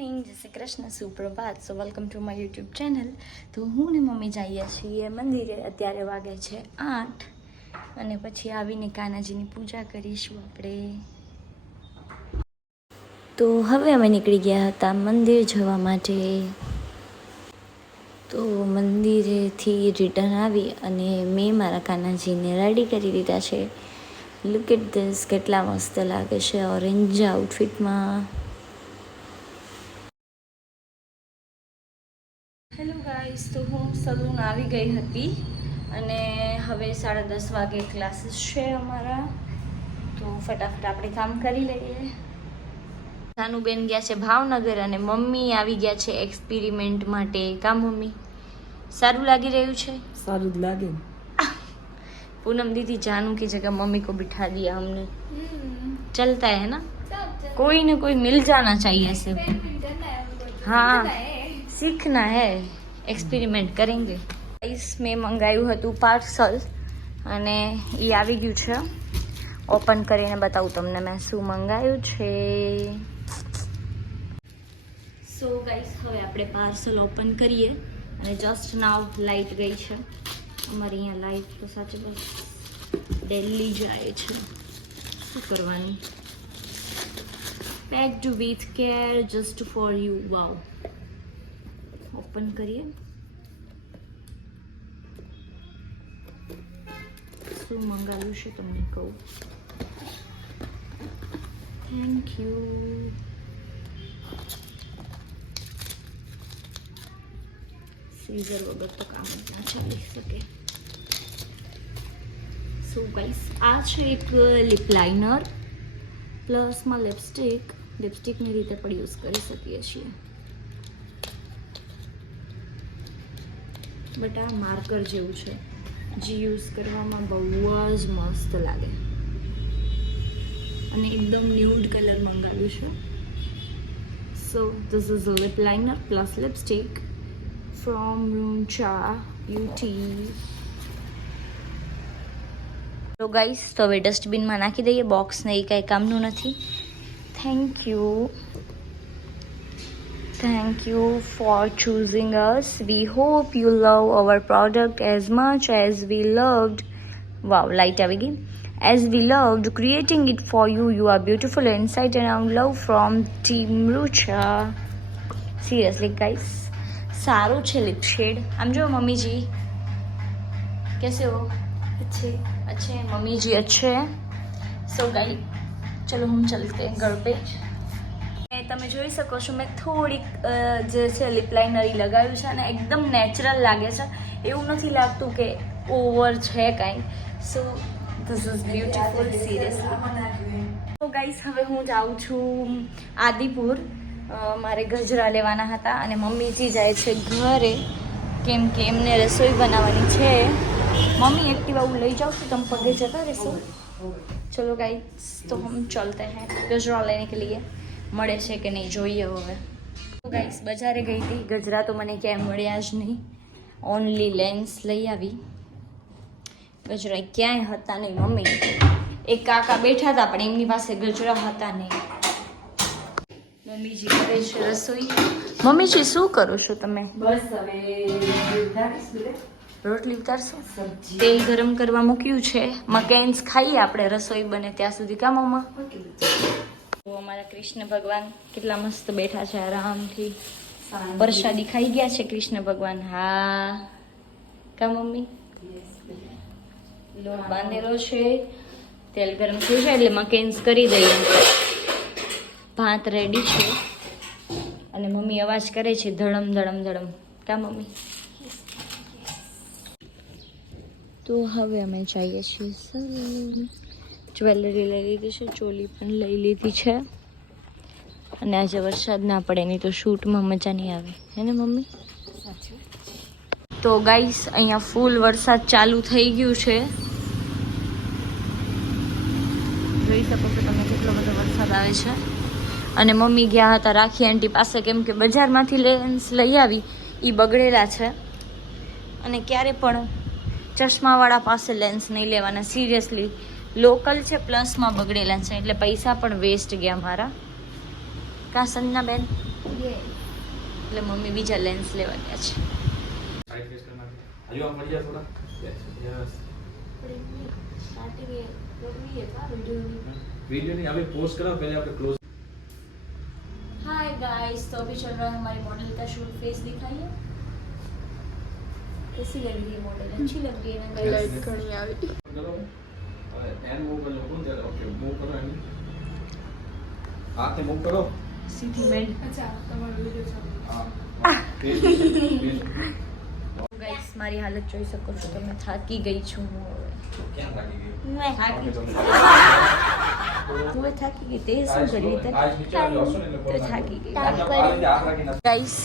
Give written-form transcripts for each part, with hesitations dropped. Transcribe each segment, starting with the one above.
Morning, જય શ્રી કૃષ્ણ, સુપ્રભાત. So welcome to my YouTube channel. તો હું ને મમ્મી જઈએ છીએ મંદિરે. અત્યારે વાગે છે 8 અને પછી આવીને કાનાજીની પૂજા કરીશું આપણે. તો હવે અમે નીકળી ગયા હતા મંદિર જવા માટે. તો મંદિરેથી રિટર્ન આવી અને મેં મારા કાનાજીને રેડી કરી દીધા છે. લુક એટ ધીસ, કેટલા મસ્ત લાગે છે ઓરેન્જ આઉટફિટમાં. હેલો ગાઈસ, તો હું સલૂન આવી ગઈ હતી અને હવે 10:30 વાગે ક્લાસીસ છે અમારા. તો ફટાફટ આપણે કામ કરી લઈએ. જાનુબેન ગયા છે ભાવનગર અને મમ્મી આવી ગયા છે એક્સપેરિમેન્ટ માટે. કામ મમ્મી સારું લાગી રહ્યું છે? सारू लागे. पूनम दीदी जानू की जगह मम्मी को बिठा दिया हमने. चलता है ना, कोई ना कोई मिल जाना चाहिए ऐसे. हाँ, सीखना है, एक्सपेरिमेंट करेंगे. મેં મંગાવ્યું હતું પાર્સલ અને એ આવી ગયું છે. ઓપન કરીને બતાવું તમને મેં શું મંગાવ્યું છે. સો ગાઈસ, હવે આપણે પાર્સલ ઓપન કરીએ અને જસ્ટ નાવ લાઇટ ગઈ છે. અમારે અહીંયા લાઇટ તો સાચે બસ ડેલી જાય છે, શું કરવાની. Packed with care just for you. Wow. Open કરીએ. શું મંગાવ્યું છે તમને કહું. Thank you. સીઝર વગર તો કામ જ ના ચાલી શકે. સો ગાઈસ, આ છે એક લિપ લાઇનર પ્લસમાં લિપસ્ટિકની રીતે પણ યુઝ કરી શકીએ છીએ. બટ આ માર્કર જેવું છે જે યુઝ કરવામાં બહુ જ મસ્ત લાગે અને એકદમ ન્યૂડ કલર મંગાવ્યું છે. So this is a lip liner plus lipstick from Runcha Beauty. તો ગાઈસ, તો હવે ડસ્ટબિનમાં નાખી દઈએ. બોક્સ ને એ કાંઈ કામનું નથી. Thank you for choosing us. We hope you love our product as much as we loved. Wow, light આવી ગઈ. As we loved creating it for you. You are beautiful inside and out. Love from Team Runcha. Seriously guys, सारू छे lip shade. हम जो mummy जी कैसे हो? अच्छे अच्छे मम्मी जी अच्छे हैं. सो गाइस, चलो हम चलते हैं घर पे. તમે જોઈ શકો છો મેં થોડીક જે છે લિપ લાઇનર એ લગાવ્યું છે અને એકદમ નેચરલ લાગે છે. એવું નથી લાગતું કે ઓવર છે કાંઈ. સો ધીસ ઇઝ બ્યુટીફુલ સિરિયસલી. તો ગાઈસ, હવે હું જાઉં છું આદિપુર. મારે ગજરા લેવાના હતા અને મમ્મીજી જાય છે ઘરે કેમ કે એમને રસોઈ બનાવવાની છે. મમ્મી એક્ટિવા હું લઈ જાઉં છું, તમે પગે જતા રહેશો. ચલો ગાઈસ, તો હમ ચલતે હૈ ગજરા લેને કે લીએ. મળે છે કે નહીં જોઈએ હવે. તો ગાઈસ, બજારે ગઈ હતી. ગજરા તો મને ક્યાંય મળ્યા જ નહીં. ઓનલી લેન્સ લઈ આવી. ગજરા ક્યાંય હતા નહીં. મમ્મી એક કાકા બેઠા હતા પણ એમની પાસે ગજરા હતા નહીં. મમ્મીજી કરે છે રસોઈ. મમ્મીજી શું કરો છો તમે? बस હવે રોટલી ઉતારશો? તેલ ગરમ કરવા મૂક્યું છે. મકેન્સ ખાઈએ આપણે રસોઈ બને ત્યાં સુધી. કા મમ્મા? તો અમારા કૃષ્ણ ભગવાન કેટલા મસ્ત બેઠા છે આરામથી. પ્રસાદી ખાઈ ગયા છે કૃષ્ણ ભગવાન. હા કા મમ્મી? લોટ બાંધેલો છે, તેલ ગરમ થયું છે એટલે મકેન્સ કરી દઈએ. ભાત રેડી છે અને મમ્મી અવાજ કરે છે ધડમ ધડમ ધડમ. કા મમ્મી? તો હવે અમે જઈએ છીએ સલૂન. જ્વેલરી લઈ લીધી છે, ચોલી પણ લઈ લીધી છે અને આજે વરસાદ ના પડે નહીં તો શૂટમાં મજા નહીં આવે, હે ને મમ્મી? તો ગાઈસ, અહીંયા ફૂલ વરસાદ ચાલુ થઈ ગયું છે. જોઈ શકો છો તમે કેટલો બધો વરસાદ આવે છે. અને મમ્મી ગયા હતા રાખી આંટી પાસે કેમ કે બજારમાંથી લેન્સ લઈ આવી એ બગડેલા છે અને ક્યારે પણ ચશ્માવાળા પાસે લેન્સ નહીં લેવાના. સિરિયસલી લોકલ છે પ્લસમાં બગડેલા છે એટલે પૈસા પણ વેસ્ટ ગયા મારા. કા સંજના બેન એટલે મમ્મી બીજા લેન્સ લેવા ગયા છે. साइड फेस करना है. आइए आप बढ़िया थोड़ा. यस. वीडियो नहीं अभी पोस्ट करो पहले आपके क्लोज. हाय गाइस, तो अभी चल रहा है हमारी मॉडल का शूट. फेस दिखाइए कैसी लग रही है मॉडल. अच्छी लग रही है ना गाइस. ઘણી આવી करो एंड मूव कर लो. कौन दे रहा. ओके मूव करो एंड हाथ में मूव करो. सीधी मेड. અચ્છા તમારો વિડિયો ચાલુ. हां ગાઈસ મારી હાલત જોઈ શકો છો તમે. થાકી ગઈ છું હું. क्या लगी गई. મેં થાકી હું થાકી ગઈ. તે શું કર્યું તે आज नीचे आ जाओ. सुन ले. તો થાકી ગઈ हाथ रखना. ગાઈસ.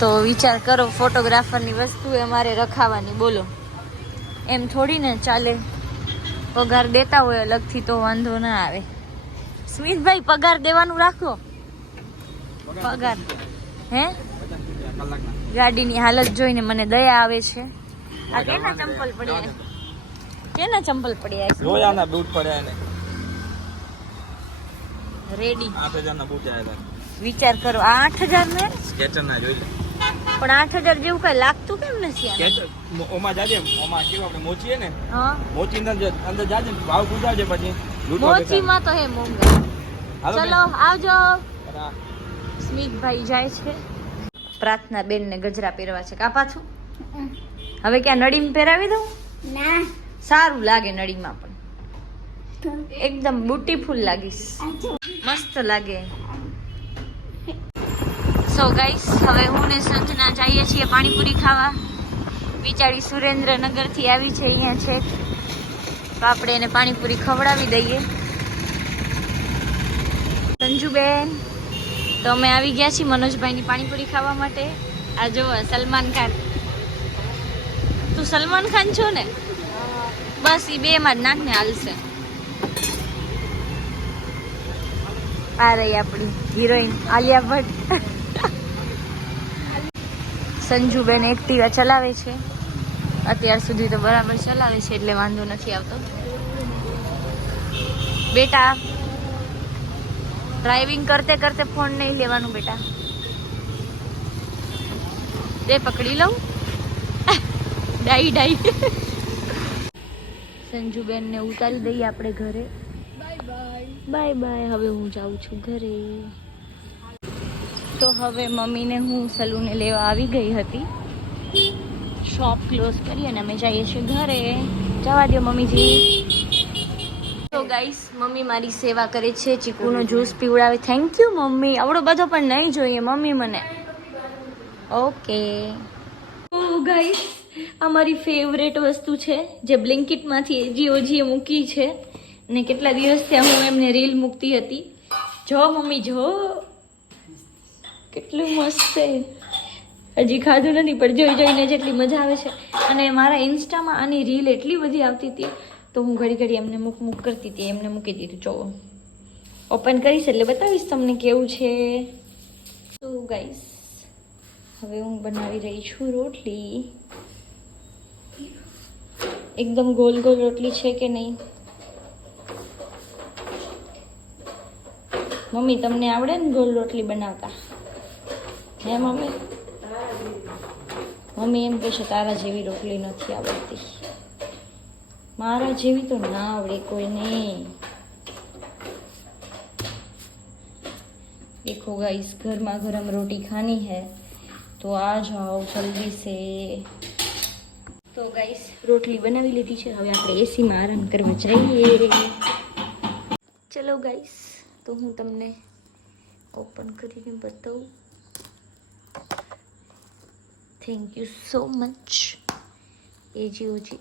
તો વિચાર કરો, ફોટોગ્રાફરની વસ્તુ અમારે રખાવાની. બોલો એમ થોડી ને ચાલે. પગાર દેતા હોય અલગથી તો વાંધો ના આવે. સ્મિતભાઈ પગાર દેવાનું રાખો. પગાર હે ગાડીની હાલત જોઈને મને દયા આવે છે. આ કેના ચંપલ પડ્યા, કેના ચંપલ પડ્યા? જોયાના બૂટ પડ્યા ને રેડી 8000 ના બૂટ આવ્યા. વિચાર કરો, આ 8000 ને સ્કેચર ના જોઈ લે. પણ 8000 જેવું કઈ લાગતું કેમ નથી આને? સ્કેચર ઓમાં જાજે, ઓમાં કેવું આપણે મોચીએ ને, હા મોચી અંદર જાજે, ભાવ પૂછાવજે પછી લૂંટો મોચીમાં તો હે મોંઘા. હાલો ચલો આવજો. બેટા. સ્મિતભાઈ જાય છે. પ્રાર્થના બેન ને ગજરા પહેરવા છે. કા પાછું હવે ક્યાં નડીમાં પહેરાવી દઉં? ના સારું લાગે નડીમાં પણ. એકદમ બ્યુટીફુલ લાગીશ. મસ્ત લાગે. સો ગાઈસ, હવે હું ને સંજના જઈએ છીએ પાણીપુરી ખાવા. બિચારી સુરેન્દ્રનગર થી આવી છે અહીંયા છે, તો આપણે એને પાણીપુરી ખવડાવી દઈએ. સંજુબેન, તો અમે આવી ગયા છીએ મનોજભાઈની પાણીપુરી ખાવા માટે. આ જો સલમાન ખાન. તું સલમાન ખાન છો ને? બસ એ બે માં જ નાખને હાલશે. આ રહી આપણી હિરોઈન આલિયા ભટ્ટ. સંજુબેન એક્ટિવા ચલાવે છે અત્યાર સુધી, તો બરાબર ચલાવે છે એટલે વાંધો નથી આવતો. બેટા ડ્રાઇવિંગ કરતે કરતે ફોન નહીં લેવાનું બેટા. દે પકડી લઉં. ડાઈ ડાઈ. સંજુબેન ને ઉતારી દઈએ આપણે ઘરે. Bye bye. હવે હું જાઉં છું ઘરે. તો હવે મમ્મીને હું સલૂને લેવા આવી ગઈ હતી. શોપ ક્લોઝ કરી અને અમે જઈએ છીએ ઘરે. જવા દો મમ્મીજી. તો ગાઈસ, મમ્મી મારી સેવા કરે છે, ચીકુનો જ્યુસ પીવડાવે. Thank you mummy. આવડો બધો પણ નહીં જોઈએ મમ્મી મને. ઓકે. ઓ ગાઈસ, આ મારી ફેવરેટ વસ્તુ છે જે બ્લિંકિટમાંથી એજીઓજીએ મૂકી છે ને કેટલા દિવસથી હું એમને રીલ મૂકતી હતી. જો મમ્મી જો, કેટલું મસ્ત છે. હજી ખાધું નથી પણ જોઈ જોઈને જેટલી મજા આવે છે. અને મારા ઇન્સ્ટામાં આની રીલ એટલી બધી આવતી હતી તો હું ઘડી ઘડી એમને મૂક કરતી હતી. એમને મૂકી દીધું. જોવો, ઓપન કરીશ એટલે બતાવીશ તમને કેવું છે. તો ગાઈસ, હવે હું બનાવી રહી છું રોટલી. એકદમ ગોલ ગોલ રોટલી છે કે નહીં? મમ્મી તમને આવડે ને ગોલ રોટલી બનાવતા? હે મમ્મી? મમ્મી એમ કહે છે તારા જેવી રોટલી નથી આવડતી. મારા જેવી તો ના આવડે કોઈને. देखो गाइस, गर्मा गर्म रोटी खानी है तो आ जाओ जल्दी से. તો ગાઈસ, રોટલી બનાવી લીધી છે. હવે આપણે એસીમાં આરામ કરવા જઈએ. ચલો ગાઈસ, તો હું તમને ઓપન કરીને બતાવું. થેન્ક યુ સો મચ એજીઓજી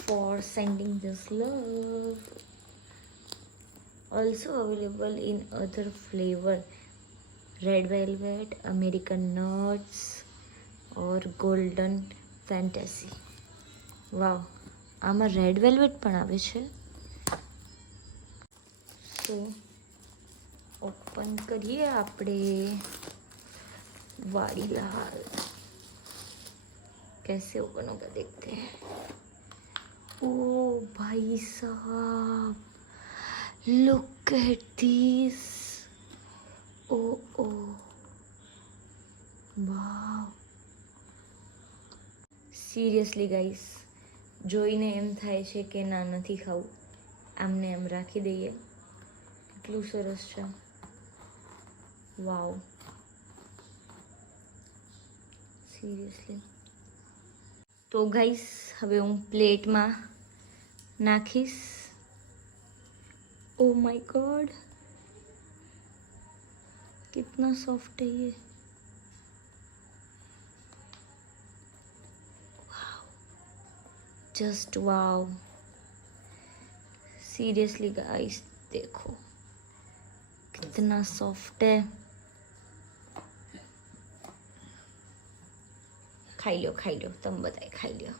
for sending this love. Also available in other flavor, red velvet, American nuts or golden fantasy. વાવ, આમાં રેડ વેલ્વેટ પણ આવે છે. તો ઓપન કરીએ આપણે. વાડીલાલ कैसे ओपन होगा देखते हैं. ओ भाई साहब, look at this. Oh oh wow, seriously guys, જોઈને એમ થાય છે કે ના નથી ખાવું, આમને એમ રાખી દઈએ. કેટલું સરસ છે, વાવ, સિરિયસલી. તો ગાઈસ હવે હું પ્લેટમાં નાખીશ. ओ माय गॉड, कितना सॉफ्ट है ये. जस्ट वाओ, सीरियसली गाइस देखो कितना सॉफ्ट है. खाई लो तुम बताए, खाई लो.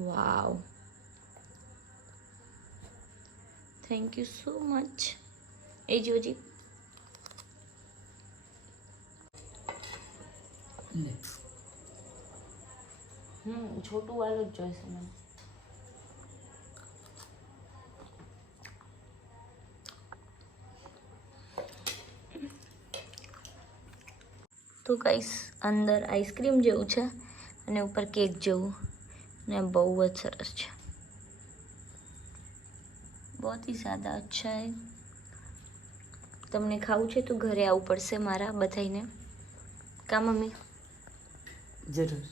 Wow, thank you so much. ए जोजी छोटू वालों જ જોઈશે મને. તો ગાઈસ અંદર આઈસ્ક્રીમ જેવું છે અને ઉપર કેક જેવું, ને બહુ જ સરસ છે. बहुत ही ज़्यादा अच्छा है. તમને ખાવું છે તો ઘરે આવવું પડશે મારા બધાઈને. કા મમ્મી? જરૂર.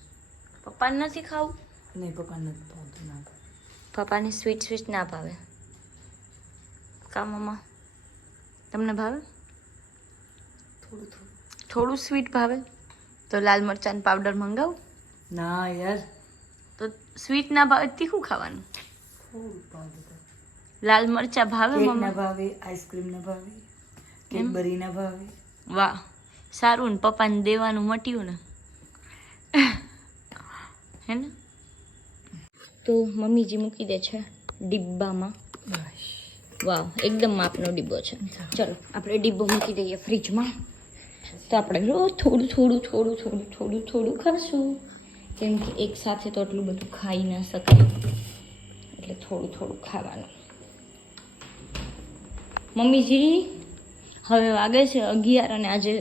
પપ્પાને નથી ખાવું? નહીં, પપ્પા નથી ભાવતું, ના. પપ્પાને સ્વીટ ના ભાવે. કા મમ્મા તમને ભાવે? થોડું સ્વીટ ભાવે તો લાલ મરચાંનો પાવડર મંગાવું? ના યાર, તો સ્વીટ ના ભાવે તીખું ખાવાનું. થોડું ભાવે. લાલ મરચા ભાવે કેક ના મમ્મા? ભાવે, આઈસ્ક્રીમ ના ભાવે, કેડબરી ના ભાવે. વાહ, સારું ને, પપ્પાને દેવાનું મટ્યું ને. હે ને? તો મમ્મીજી મૂકી દે છે ડિબ્બામાં. વાવ, એકદમ માપનો ડિબ્બો છે. ચલો આપણે ડિબ્બો મૂકી દઈએ ફ્રીજમાં. તો આપણે રોજ થોડું ખાશું, કેમ કે એક સાથે તો એટલું બધું ખાઈ ના શકાય, એટલે થોડું ખાવાનું. મમ્મીજી હવે વાગે છે 11 અને આજે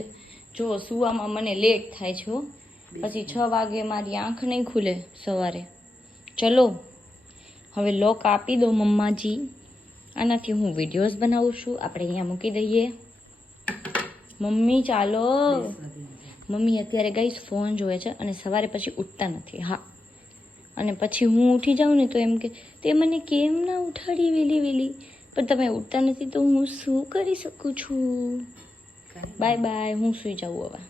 જો સુવામાં મને લેટ થાય છે હો. પછી 6 વાગે મારી આંખ નહીં ખુલે સવારે. ચલો હવે લોક આપી દો મમ્માજી. આનાથી હું વિડીયોઝ બનાવું છું. આપણે અહીંયા મૂકી દઈએ. મમ્મી ચાલો. મમ્મી અત્યારે ગાઈસ ફોન જોવે છે અને સવારે પછી ઉઠતા નથી. હા, અને પછી હું ઉઠી જાઉં ને તો એમ કે તે મને કેમ ના ઉઠાડી વેલી. પણ તમે ઉઠતા નથી તો હું શું કરી શકું છું? બાય બાય, હું સૂઈ જાઉં હવે.